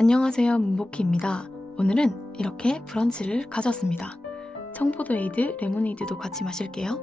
안녕하세요 문복희입니다. 오늘은 이렇게 브런치를 가졌습니다. 청포도 에이드, 레모네이드도 같이 마실게요.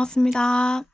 고맙습니다.